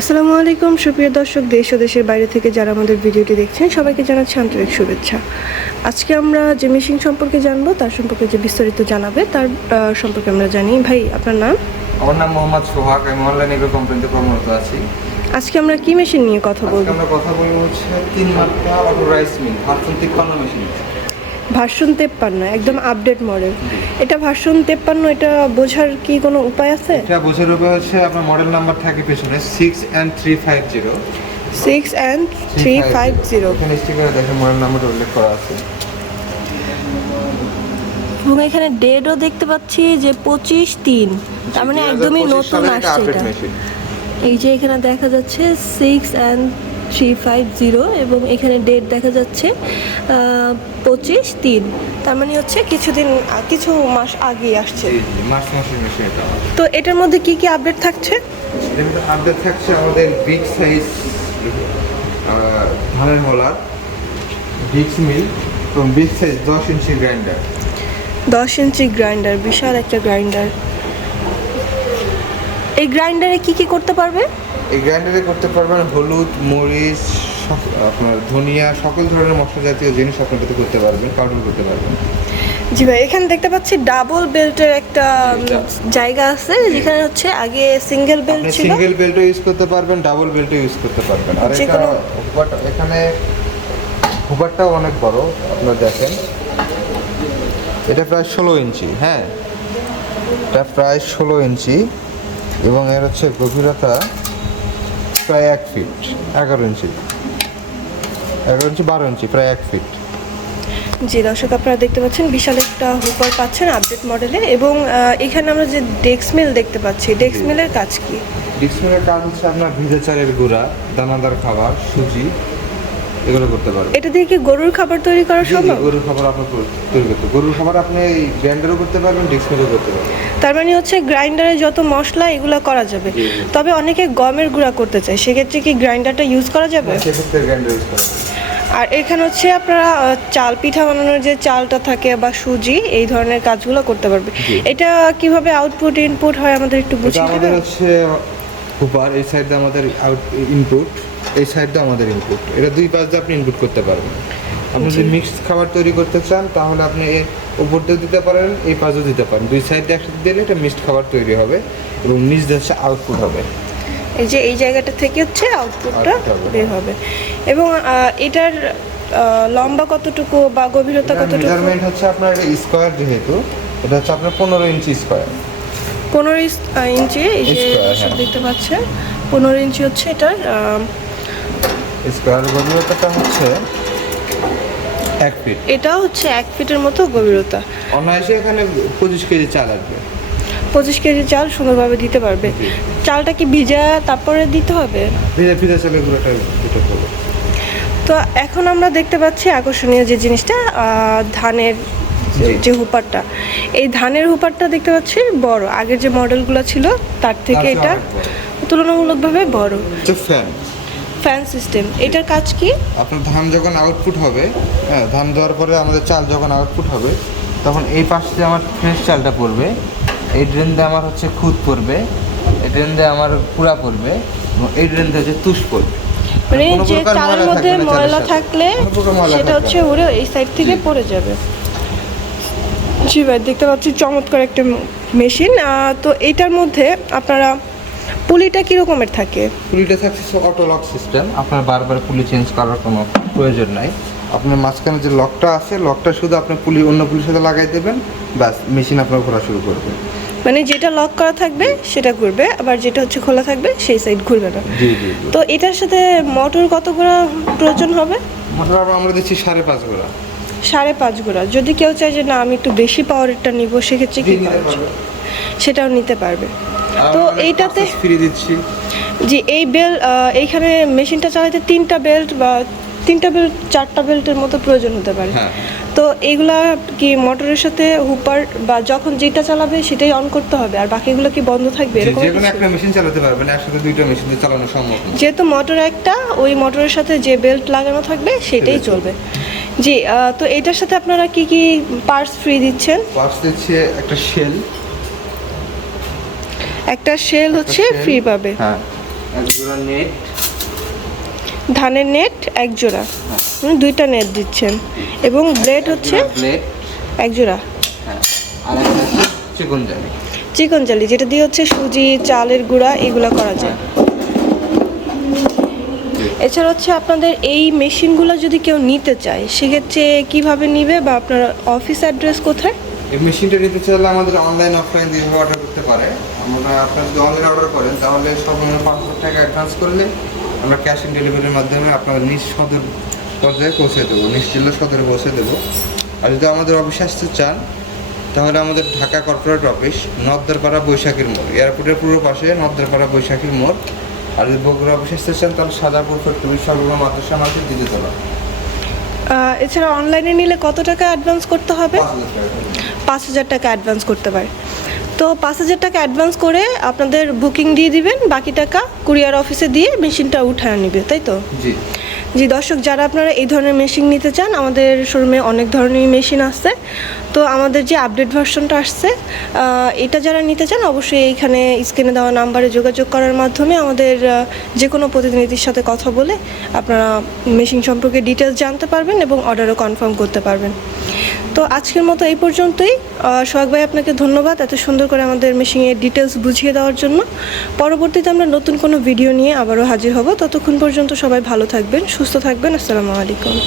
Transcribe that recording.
আসসালামু আলাইকুম সুপ্রিয় দর্শক দেশ ও দেশের বাইরে থেকে যারা আমাদের ভিডিওটি দেখছেন সবাইকে জানাচ্ছি আন্তরিক শুভেচ্ছা। আজকে আমরা যে মেশিন সম্পর্কে জানব তার সম্পর্কে যে বিস্তারিত জানাবে তার সম্পর্কে আমরা জানি। ভাই আপনার নাম? আমার নাম মোহাম্মদ সোহাগ আমি অনলাইন এগ্রো কোম্পানিতে কর্মরত আছি। আজকে আমরা কি মেশিন নিয়ে কথা আজকে বলব? আমরা কথা বলব হচ্ছে তিন মাত্রা অটো রাইস মিল তিপ্পান্ন মেশিন ভার্সন তেপ্পান্ন একদম আপডেট মডেল এটা ভার্সন তেপ্পান্ন এটা বোঝার কি কোনো উপায় আছে? এটা বোঝার উপরে হচ্ছে আপনার মডেল নাম্বার থাকে পেছনে six and three five zero six and three five zero এখানে স্টিকারে দেখেন মডেল নাম্বারটা উল্লেখ করা আছে। এবং এখানে ডেটও দেখতে পাচ্ছি যে পঁচিশ তিন। তার মানে একদমই নতুন আসছে এটা। এই যে এখানে দেখা যাচ্ছে six and three five zero এবং এখানে ডেট দেখা যাচ্ছে পঁচিশ তিন। তার মানে হচ্ছে কিছুদিন কিছু মাস আগে আসছে। তো এটার মধ্যে কি কি আপডেট থাকছে? আপডেট থাকছে আমাদের বিগ সাইজ ধানের হলার বিক্স মিল এবং বিগ সাইজ দশ ইঞ্চি গ্রাইন্ডার দশ ইঞ্চি গ্রাইন্ডার বিশাল একটা গ্রাইন্ডার এই গ্রাইন্ডারে কি কি করতে পারবে? এই গ্রাইন্ডারে করতে পারবেন হলুদ মরিচ আপনার ধনিয়া সকল ধরনের মশলা জাতীয় জিনিস আপনি এটাতে করতে পারবেন পাউডার করতে পারবেন। জি ভাই এখানে দেখতে পাচ্ছি ডাবল বেল্টের একটা জায়গা আছে যেখানে হচ্ছে আগে সিঙ্গেল বেল্ট ছিল। সিঙ্গেল বেল্টও ইউজ করতে পারবেন ডাবল বেল্টও ইউজ করতে পারবেন। আর এটা এখানে হুবারটাও অনেক বড় আপনারা দেখেন। এটা প্রায় ষোলো ইঞ্চি হ্যাঁ। এটা প্রায় ষোলো ইঞ্চি। এবং এর হচ্ছে গভীরতা প্রায় এক ফিট এগারো ইঞ্চি। এগারো ইঞ্চি বারো ইঞ্চি প্রায় এক ফিট যে দর্শক আপনারা দেখতে পাচ্ছেন বিশাল একটা হুপার পাচ্ছেন আপডেট মডেলে এবং এখানে আমরা যে ডেক্স মিল দেখতে পাচ্ছি ডেক্স মিলের কাজ কি? ডেক্স মিলের কাজ হচ্ছে আপনার ভিজে চালের গুঁড়া দানাদার খাবার সুজি এগুলো করতে পারবেন এটা দিয়ে কি গরুর খাবার তৈরি করা সম্ভব? গরুর খাবার আপনি তৈরি করতে গরুর খাবার আপনি গ্রাইন্ডারও করতে পারবেন করতে পারবেন। তার মানে হচ্ছে গ্রাইন্ডারে যত মশলা এগুলো করা যাবে। তবে অনেকে গমের গুঁড়া করতে চায়। সেক্ষেত্রে কি গ্রাইন্ডারটা ইউজ করা যাবে? সেক্ষেত্রে গ্রাইন্ডার ইউজ করা আর এখানে হচ্ছে আপনারা চাল পিঠা বানানোর যে চালটা থাকে বা সুজি এই ধরনের কাজগুলো করতে পারবে। এটা কীভাবে আউটপুট ইনপুট হয় আমাদের একটু বুঝিয়ে আমাদের হচ্ছে হুপার এই সাইডে আমাদের আউট ইনপুট এই সাইডটা আমাদের ইনপুট এটা দুই পাশ দিয়ে আপনি ইনপুট করতে পারবেন। আপনি যদি মিক্সড খাবার তৈরি করতে চান তাহলে আপনি এর উপর দিয়ে দিতে পারেন এই পাশও দিতে পারেন। দুই সাইড দিয়ে একসাথে দিলে এটা মিক্সড খাবার তৈরি হবে এবং দিয়ে হচ্ছে আউটপুট হবে। এই যে এই জায়গাটা থেকে হচ্ছে আউটপুটটা। বের হবে। এবং এটার লম্বা কতটুকু বা গভীরতা কতটুকু? মেজারমেন্ট হচ্ছে আপনার স্কোয়ার যেহেতু এটা হচ্ছে আপনার পনেরো ইঞ্চি স্কোয়ার পনেরো ইঞ্চি এই যে হ্যাঁ। দেখতে পাচ্ছেন পনেরো ইঞ্চি হচ্ছে এটার স্কোয়ার গভীরতাটা হচ্ছে এক ফিট। এটা হচ্ছে এক ফিটের মতো গভীরতা। অনায়াসে এখানে পঁচিশ কেজি চাল আসবে পঁচিশ কেজি চাল সুন্দরভাবে দিতে পারবে। চালটা কি ভিজা তারপরে দিতে হবে? ভিজা ভিজা চালের গুঁড়োটা দিতে হবে। তো এখন আমরা দেখতে পাচ্ছি আকর্ষণীয় যে জিনিসটা ধানের যে- হুপারটা। এই ধানের হুপারটা দেখতে পাচ্ছি বড়। আগের যে মডেলগুলো ছিল তার থেকে এটা। তুলনামূলকভাবে বড়। ফ্যান ফ্যান সিস্টেম এটার কাজ কি? আপনার ধান যখন আউটপুট হবে হ্যাঁ ধান দেওয়ার পরে আমাদের চাল যখন আউটপুট হবে তখন এই পাশ দিয়ে আমার ফ্রেশ চালটা পড়বে এই ড্রেন দিয়ে আমার হচ্ছে খুদ পড়বে এই ড্রেন দিয়ে আমার পুরা পড়বে এবং এই ড্রেন দিয়ে হচ্ছে তুষ পড়বে। মানে যে চালের মধ্যে ময়লা থাকলে সেটা হচ্ছে। উড়ে এই সাইড থেকে পড়ে যাবে। জি ভাই দেখতে পাচ্ছি চমৎকার একটা মেশিন তো এইটার মধ্যে আপনারা পুলিটা কি রকমের থাকে? পুলিটা থাকছে অটো লক সিস্টেম আপনার বারবার পুলি চেঞ্জ করার কোনো প্রয়োজন নাই। আপনার মাঝখানে যে লকটা আছে লকটা শুধু আপনি পুলি অন্য পুলির সাথে লাগাই দেবেন ব্যাস মেশিন আপনার ঘোরা শুরু করবে। মানে যেটা লক করা থাকবে সেটা ঘুরবে আবার যেটা হচ্ছে খোলা থাকবে সেই সাইড ঘুরবে না। জি জি তো এটার সাথে মোটর কত গোড়া প্রয়োজন হবে? মোটর আমরা দিচ্ছি সাড়ে পাঁচ গোড়া সাড়ে পাঁচ গোড়া যদি কেউ চায় যে না আমি একটু বেশি পাওয়ারেরটা নিব সেক্ষেত্রে কি? সেটাও নিতে পারবে। তো এইটাতে ফ্রি দিচ্ছি। জি এই বেল এইখানে মেশিনটা চালাতে তিনটা বেল্ট বা তিনটা বেল্ট চারটা বেল্টের মতো প্রয়োজন হতে পারে। হ্যাঁ। তো এগুলা কি মোটরের সাথে হুপার বা যখন যেটা চালাবে সেটাই অন করতে হবে আর বাকিগুলো কি বন্ধ থাকবে এরকম যে কোনো একটা মেশিন চালাতে পারবেন একসাথে দুইটা মেশিন চালানো সম্ভব না। যেহেতু মোটর একটা ওই মোটরের সাথে যে বেল্ট লাগানো থাকবে সেটাই সেটাই চলবে। জি তো এটার সাথে আপনারা কি কি পার্টস ফ্রি দিচ্ছেন? পার্টস দিচ্ছে একটা শেল একটা শেল হচ্ছে ফ্রি পাবে। হ্যাঁ এক জোড়া নেট ধানের নেট এক জোড়া। দুইটা নেট দিচ্ছেন। এবং ব্লেড হচ্ছে ব্লেড এক জোড়া। হ্যাঁ আর একটা চিকন জালি। চিকন জালি যেটা দিয়ে হচ্ছে সুজি চালের গুঁড়া এগুলো করা যায়। এছাড়া হচ্ছে আপনাদের এই মেশিনগুলো যদি কেউ নিতে চায় সেক্ষেত্রে কীভাবে নিবে বা আপনার অফিস অ্যাড্রেস কোথায়? এই মেশিনটা নিতে চাইলে আমাদের অনলাইন অফলাইন দুইভাবে অর্ডার করতে পারে। আমরা আপনার যদি অনলাইন অর্ডার করেন তাহলে সর্বনিম্ন পাঁচ হাজার টাকা অ্যাডভান্স করলে আমরা ক্যাশ অন ডেলিভারির মাধ্যমে আপনার নিজ সদর পর্যায়ে পৌঁছে দেবো নিজ জেলা সদরে পৌঁছে দেবো। আর যদি আমাদের অফিসে আসতে চান তাহলে আমাদের ঢাকা কর্পোরেট অফিস নদ্দারপাড়া বৈশাখীর মোড়। এয়ারপোর্টের পূর্ব পাশে নদ্দারপাড়া বৈশাখীর মোড়। আর যদি বগুড়া অফিসে আসতে চান তাহলে সাজাপুর ফ্যাক্টরি সর্বনিম্ন মাদ্রাসা মার্কেট দিতে তোলা এছাড়া অনলাইনে নিলে কত টাকা অ্যাডভান্স করতে হবে? পাঁচ হাজার টাকা। অ্যাডভান্স করতে পারে। তো পাঁচ হাজার টাকা অ্যাডভান্স করে আপনাদের বুকিং দিয়ে দিবেন বাকি টাকা কুরিয়ার অফিসে দিয়ে মেশিনটা উঠায় নিবে তাই তো? জি। জি দর্শক যারা আপনারা এই ধরনের মেশিন নিতে চান আমাদের শোরুমে অনেক ধরনের মেশিন আসছে তো আমাদের যে আপডেট ভার্সনটা আসছে এটা যারা নিতে চান অবশ্যই এইখানে স্ক্রিনে দেওয়া নাম্বারে যোগাযোগ করার মাধ্যমে আমাদের যে কোনো প্রতিনিধির সাথে কথা বলে আপনারা মেশিন সম্পর্কে ডিটেলস জানতে পারবেন এবং অর্ডারও কনফার্ম করতে পারবেন। তো আজকের মতো এই পর্যন্তই। সোহাগ ভাই, আপনাকে ধন্যবাদ এত সুন্দর করে আমাদের মেশিনের ডিটেলস বুঝিয়ে দেওয়ার জন্য। পরবর্তীতে আমরা নতুন কোনো ভিডিও নিয়ে আবারও হাজির হব। ততক্ষণ পর্যন্ত সবাই ভালো থাকবেন, সুস্থ থাকবেন। আসসালামু আলাইকুম।